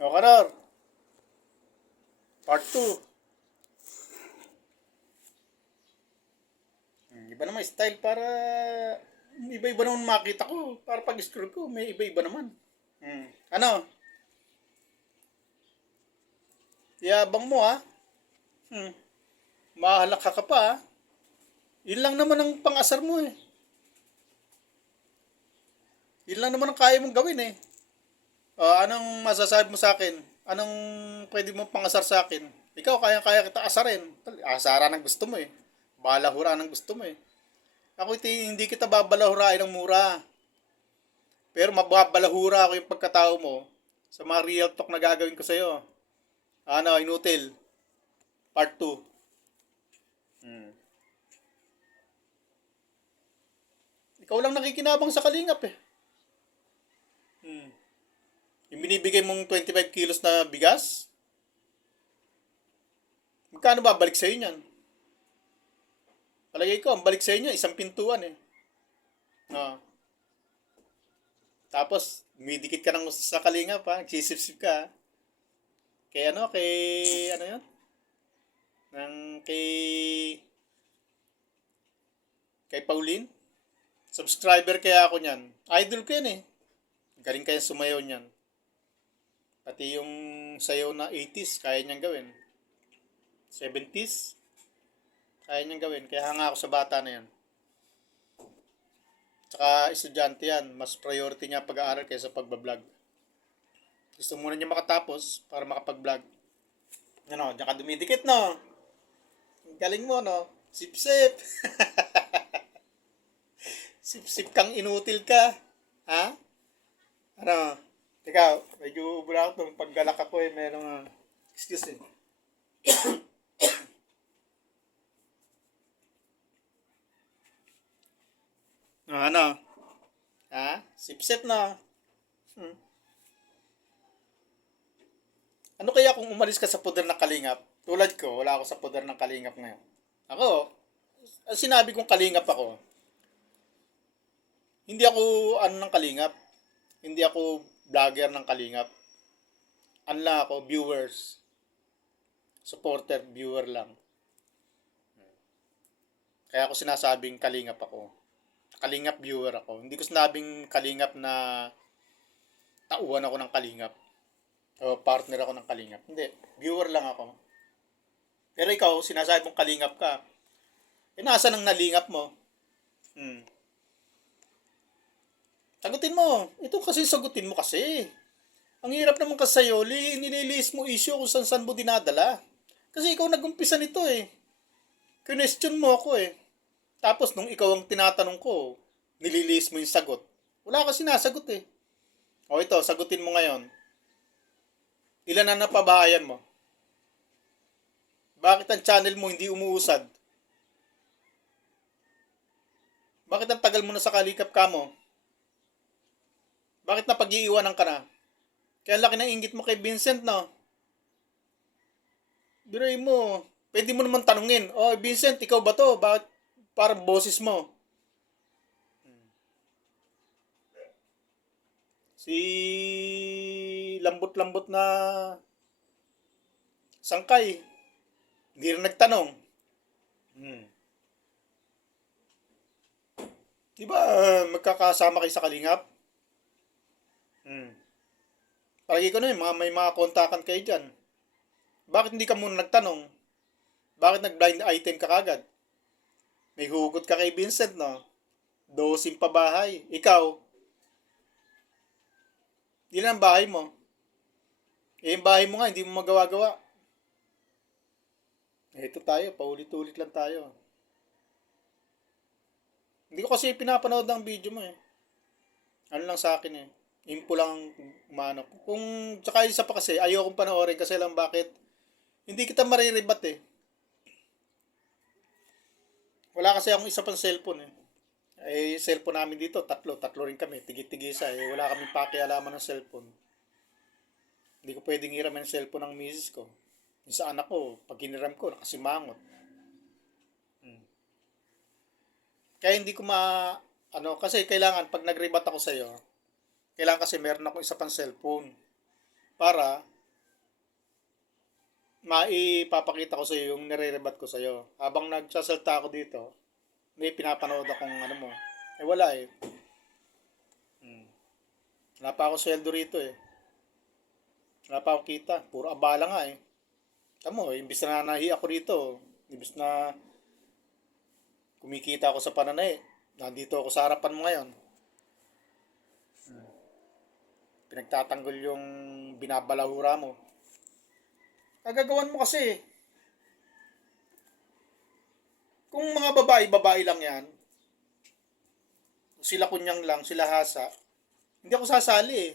O Kanor, part 2. Iba naman style para iba-iba naman makita ko. Para pag scroll ko, may iba-iba naman. Ano? Yabang mo ha? Hmm. Mahalak ka pa ha? Yun lang naman ang pang-asar mo eh. Yun lang naman ang kaya mong gawin eh. Anong masasabi mo sa akin? Anong pwede mo pang-asar sa akin? Ikaw, kaya-kaya kita asarin. Asaran ang gusto mo eh. Balahura ang gusto mo eh. Ako hindi kita babalahurain ng mura. Pero mababalahura ako yung pagkatao mo sa mga real talk na gagawin ko sa'yo. Ano, inutil. Part 2. Ikaw lang nakikinabang sa kalingap eh. Yung binibigay mong 25 kilos na bigas, magkano ba balik sa'yo niyan? Palagay ko, ang balik sa'yo niya, isang pintuan eh. No. Tapos, umidikit ka ng sa kalingap ha, nagsisip-sip ka ha. Ano yun? Kay Pauline. Subscriber kaya ako niyan. Idol ko yan eh. Galing kaya sumayaw niyan. Pati yung sayaw na 80s, kaya niyang gawin. 70s, kaya niyang gawin. Kaya hanga ako sa bata na yan. Tsaka estudyante yan. Mas priority niya pag-aaral kaysa pagbablog. Gusto muna niya makatapos para makapag-vlog. Ano, diyan ka dumidikit no? Galing mo no? Sip-sip. Sip-sip kang inutil ka. Ha? Ano? Teka, medyo ubra ako. Paggalak ako eh, merong excuse me. Ano? Ha? Sip-sip na. Ano kaya kung umalis ka sa poder ng kalingap? Tulad ko, wala ako sa poder ng kalingap ngayon. Ako, sinabi kong kalingap ako. Hindi ako ng kalingap. Hindi ako vlogger ng kalingap. Ano lang ako, viewers. Supporter, viewer lang. Kaya ako sinasabing kalingap ako. Kalingap viewer ako. Hindi ko sinabing kalingap na tauhan ako ng kalingap. O partner ako ng kalingap. Hindi. Viewer lang ako. Pero ikaw, sinasabi mong kalingap ka. Eh, nasa nang nalingap mo? Sagutin mo. Ito kasi sagutin mo kasi. Ang hirap naman kasi sa'yo, nililis mo issue kung saan mo dinadala. Kasi ikaw nag-umpisa nito eh. Question mo ako eh. Tapos nung ikaw ang tinatanong ko, nililis mo yung sagot. Wala ka sinasagot eh. O ito, sagutin mo ngayon. Ilan na napabahayan mo? Bakit ang channel mo hindi umuusad? Bakit ang tagal mo na sa kalikap ka mo? Bakit napag-iiwanan ka na? Kaya laki ng inggit mo kay Vincent, no? Biruin mo. Pwede mo naman tanungin, oh Vincent, ikaw ba to? Bakit parang boses mo? Si lambot-lambot na sangkay, hindi rin nagtanong. Diba magkakasama kayo sa kalingap? Palagi ko na yun, may mga kontakan kayo dyan. Bakit hindi ka muna nagtanong? Bakit nag-blind item ka kagad? May hugot ka kay Vincent, no? Dosing pa bahay. Ikaw, ilan ang bahay mo? Eh, yung bahay mo nga, hindi mo magawa-gawa. Ito tayo, paulit-ulit lang tayo. Hindi ko kasi pinapanood ng video mo eh. Ano lang sa akin eh. Info lang umano. Kung tsaka isa pa kasi, ayokong panoorin kasi lang bakit hindi kita mariribat eh. Wala kasi akong isa pang cellphone eh. Eh, cellphone namin dito, tatlo rin kami, tigi-tigisa eh. Wala kaming pakialaman ng cellphone. Hindi ko pwedeng hiram yung cellphone ng misis ko. Yung sa anak ko, pag hiniram ko, nakasimangot. Kaya hindi ko kasi kailangan, pag nag-rebat ako sa'yo, kailangan kasi meron ako isa pang cellphone. Para, maipapakita ko sa iyo yung nire-rebat ko sa iyo. Habang nagsasalta ako dito, may pinapanood akong ano mo. Eh wala eh. Hmm. Wala pa ako sweldo rito eh. Wala pa ako kita. Puro abala nga eh. Tamo, imbis na nahi ako rito, imbis na kumikita ako sa pananay, nandito ako sa harapan mo ngayon. Pinagtatanggol yung binabalahura mo. Kagagawan mo kasi. Kung mga babae, babae lang yan, sila kunyang lang, sila hasa, hindi ako sasali eh.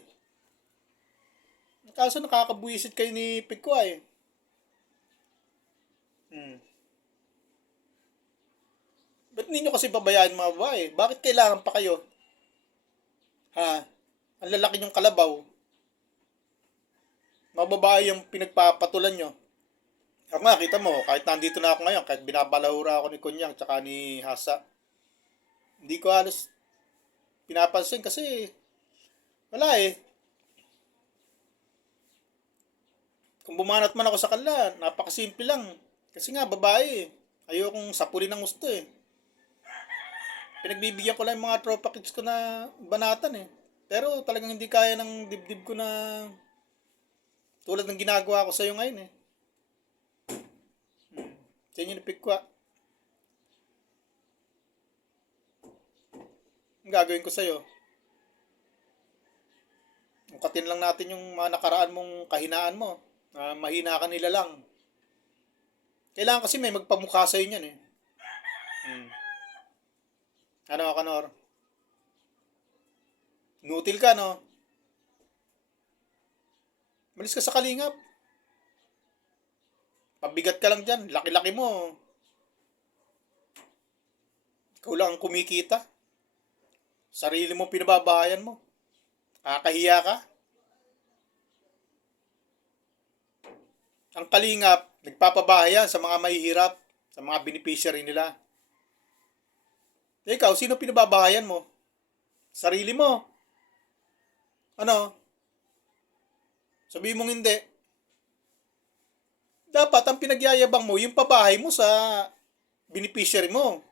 Kaso nakakabuisit kayo ni Pikwa eh. Hmm. Ba't ninyo kasi babayaan mga babae? Bakit kailangan pa kayo? Ha? Ang lalaki nyong kalabaw. Mga babae yung pinagpapatulan nyo. Ako nga, kita mo, kahit nandito na ako ngayon, kahit binabalahura ako ni Kunyang tsaka ni Hasa, hindi ko halos pinapansin kasi wala eh. Kung bumanat man ako sa kanila, napakasimple lang. Kasi nga, babae eh. Ayokong sapulin ng gusto eh. Pinagbibigyan ko lang yung mga tropa kids ko na banatan eh. Pero talagang hindi kaya ng dibdib ko na tulad ng ginagawa ko sa'yo ngayon eh. Sa inyo ni Pikwa. Ang gagawin ko sa'yo, ukatin lang natin yung mga nakaraan mong kahinaan mo. Mahina ka nila lang. Kailangan kasi may magpamukha sa'yo niyan eh. Ano, Kanor? Nutil ka, no? Malis ka sa kalingap. Pabigat ka lang dyan. Laki-laki mo. Ikaw lang ang kumikita. Sarili mo pinababahayan mo. Kakahiya ka. Ang kalingap, nagpapabahayan sa mga mahihirap, sa mga beneficiary nila. Ikaw, sino pinababahayan mo? Sarili mo. Ano? Sabihin mong hindi. Dapat ang pinagyayabang mo, yung pabahay mo sa beneficiary mo.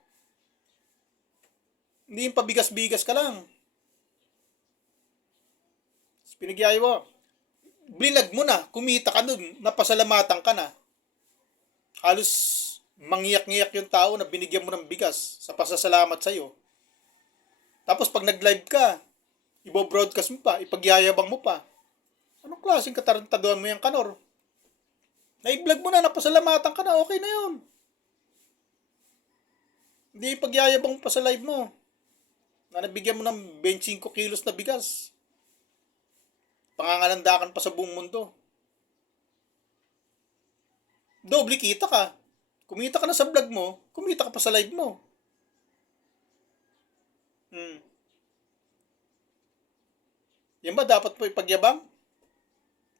Hindi yung pabigas-bigas ka lang. Pinagyayabang. Blinag mo na, kumita ka nun, napasalamatan ka na. Halos mangiyak-ngiyak yung tao na binigyan mo ng bigas sa pasasalamat sa'yo. Tapos pag nag-live ka, ibo-broadcast mo pa, ipagyayabang mo pa. Anong klaseng katarantaduhan mo yung Kanor? Na-vlog mo na, napasalamatan ka na, okay na yun. Hindi ipagyayabang mo pa sa live mo. Na nabigyan mo ng 25 kilos na bigas. Pangangalandakan pa sa buong mundo. Doble kita ka. Kumita ka na sa vlog mo, kumita ka pa sa live mo. Yan ba dapat po ipagyabang?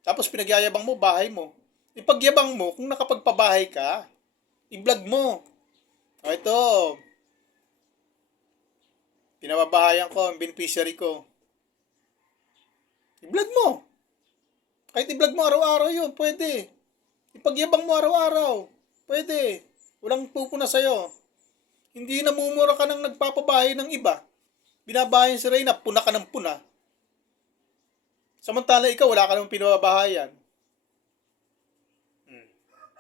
Tapos pinagyayabang mo, bahay mo. Ipagyabang mo kung nakapagpabahay ka. I-vlog mo. O ito, pinababahayan ko ang beneficiary ko. I-vlog mo. Kahit i-vlog mo araw-araw yun, pwede. Ipagyabang mo araw-araw. Pwede. Walang pupuna sa'yo. Hindi namumura ka ng nagpapabahay ng iba. Binabahayan si Reyna, puna ka ng puna. Samantala ikaw, wala ka namang pinababahayan.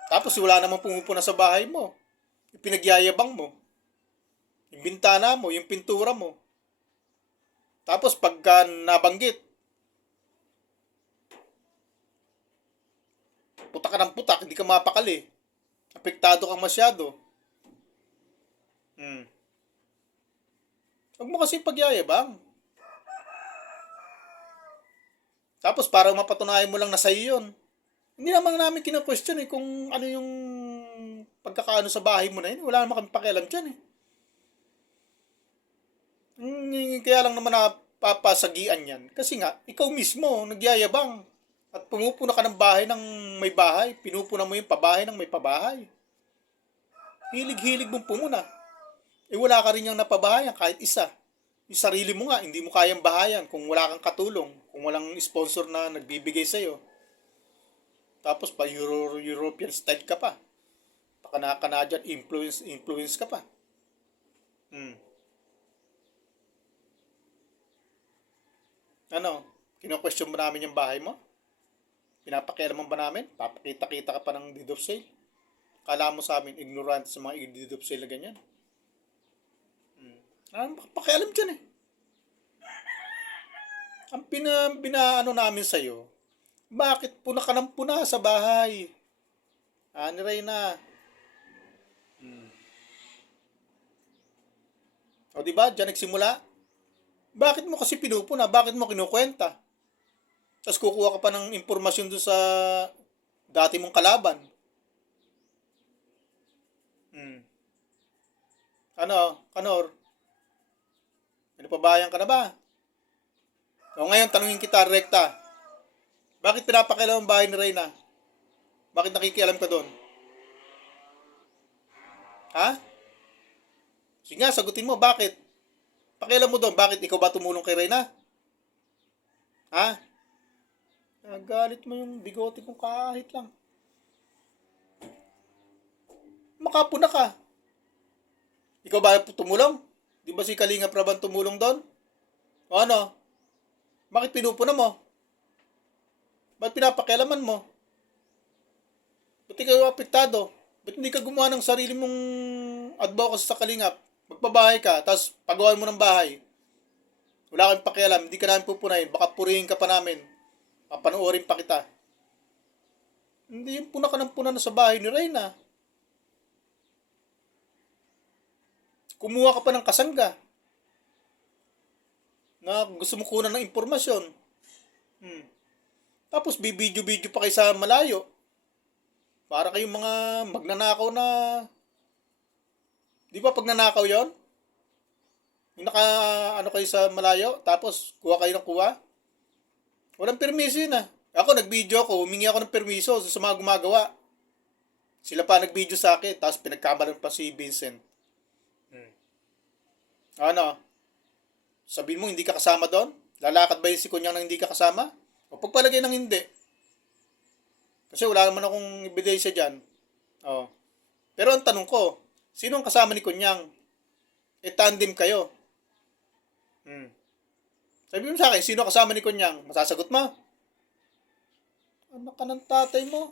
Tapos wala namang pumupuna sa bahay mo. Yung pinagyayabang mo. Yung bintana mo, yung pintura mo. Tapos pagka nabanggit, putak ka ng putak, hindi ka mapakali. Apektado kang masyado. Huwag mo kasi pagyayabang. Tapos para mapatunayan mo lang na sa'yo yun. Hindi naman namin kina-question eh kung ano yung pagkakaano sa bahay mo na yun. Wala naman kami pakialam dyan eh. Kaya lang naman napapasagian yan. Kasi nga, ikaw mismo nagyayabang. At pumupuna ka ng bahay ng may bahay. Pinupuna mo yung pabahay ng may pabahay. Hilig-hilig mong pumuna. Eh wala ka rin yung napabahayan kahit isa. Yung sarili mo nga, hindi mo kayang bahayan kung wala kang katulong. Kung walang sponsor na nagbibigay sa'yo. Tapos pa European style ka pa. Pa Canadian influence ka pa. Hmm. Ano? Kino-question ba namin yung bahay mo? Pinapakialaman ba namin? Papakita-kita ka pa ng deed of sale? Kala mo sa amin, ignorant sa mga deed of sale na ganyan? Ano pakialam dyan eh. Ang binaano namin sa'yo, bakit puna ka ng puna sa bahay? Ni Reyna. O diba, dyan nagsimula? Bakit mo kasi pinupuna? Bakit mo kinukwenta? Tapos kukuha ka pa ng impormasyon doon sa dati mong kalaban. Ano, Kanor? Ano pabayan ka na ba? O ngayon, tanungin kita, rekta. Bakit pinapakialam ang bahay ni Reyna? Bakit nakikialam ka doon? Ha? Sige nga, sagutin mo, bakit? Pakialam mo doon, bakit ikaw ba tumulong kay Reyna? Ha? Nagalit mo yung bigote kong kahit lang. Makapuna ka. Ikaw ba tumulong? Di ba si Kalinga Praban tumulong doon? O ano? Bakit pinupuna mo? Ba't pinapakialaman mo? Ba't ikaw apektado? Ba't hindi ka gumawa ng sarili mong advocacy sa Kalingap? Magpabahay ka, tapos pagawan mo ng bahay. Wala kang pakialam, hindi ka namin pupunayin. Baka purihin ka pa namin. Papanoorin pa kita. Hindi yung puna ka ng puna na sa bahay ni Reyna. Kumuha ka pa ng kasangga na gusto mo kunan ng impormasyon. Tapos bibidyo-video pa kayo sa malayo. Para kayong mga magnanakaw na... Di ba pag nanakaw yon? Yung ano kayo sa malayo, tapos kuha kayo ng kuha? Walang permiso yun ah. Ako nag-video ako, humingi ako ng permiso sa mga gumagawa. Sila pa nag-video sa akin, tapos pinagkamalan pa si Vincent. Ano? Sabihin mo hindi ka kasama doon? Lalakad ba yung si Kunyang nang hindi ka kasama? O pagpalagay ng hindi. Kasi wala naman akong ebidensya dyan. Oh. Pero ang tanong ko, sino ang kasama ni Kunyang? Tandem kayo. Sabi mo sa akin, sino kasama ni Kunyang? Masasagot mo? Anak ka ng tatay mo.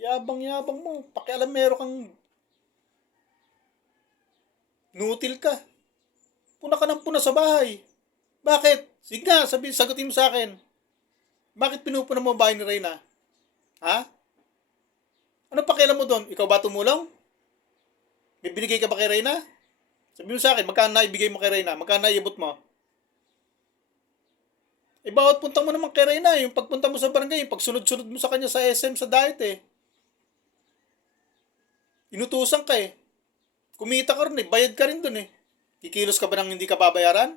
Yabang-yabang mo. Pakialam meron kang nutil ka. Puna ka ng puna sa bahay. Bakit? Sige nga, sagutin mo sa akin. Bakit pinupuna mo ang bahay ni Reyna? Ha? Ano pakialam mo doon? Ikaw ba tumulong? May binigay ka ba kay Reyna? Sabi mo sa akin, magkano na ibigay mo kay Reyna? Magkano na iabot mo? Bawat punta mo naman kay Reyna, yung pagpunta mo sa barangay, yung pagsunod-sunod mo sa kanya sa SM sa diet eh. Inutusan ka eh. Kumita ka rin eh, bayad ka rin doon eh. Kikilos ka ba nang hindi ka babayaran?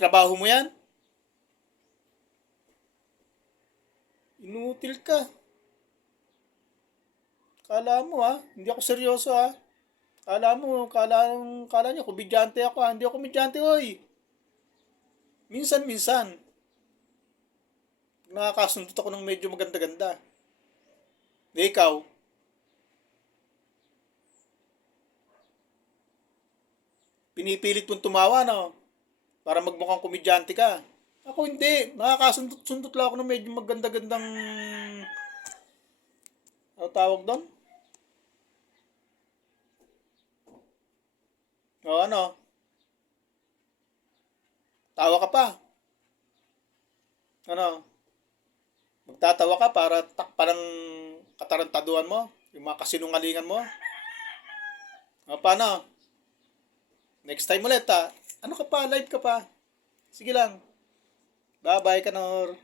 Trabaho mo yan? Inutil ka. Kala mo ha, hindi ako seryoso ha. Kala nyo, komedyante ako ha. Hindi ako komedyante, oy. Minsan. Nakakasundot ako ng medyo maganda-ganda. Di ikaw. Pinipilit mong tumawa, no? Para magmukhang komedyante ka. Ako hindi. Nakakasundot-sundot lang ako ng medyo maganda-gandang... Ano tawag doon? O ano? Tawa ka pa. Ano? Magtatawa ka para takpan ng katarantaduhan mo? Yung mga kasinungalingan mo? O paano? Next time ulit ha. Ano ka pa? Live ka pa. Sige lang. Bye-bye, Kanor.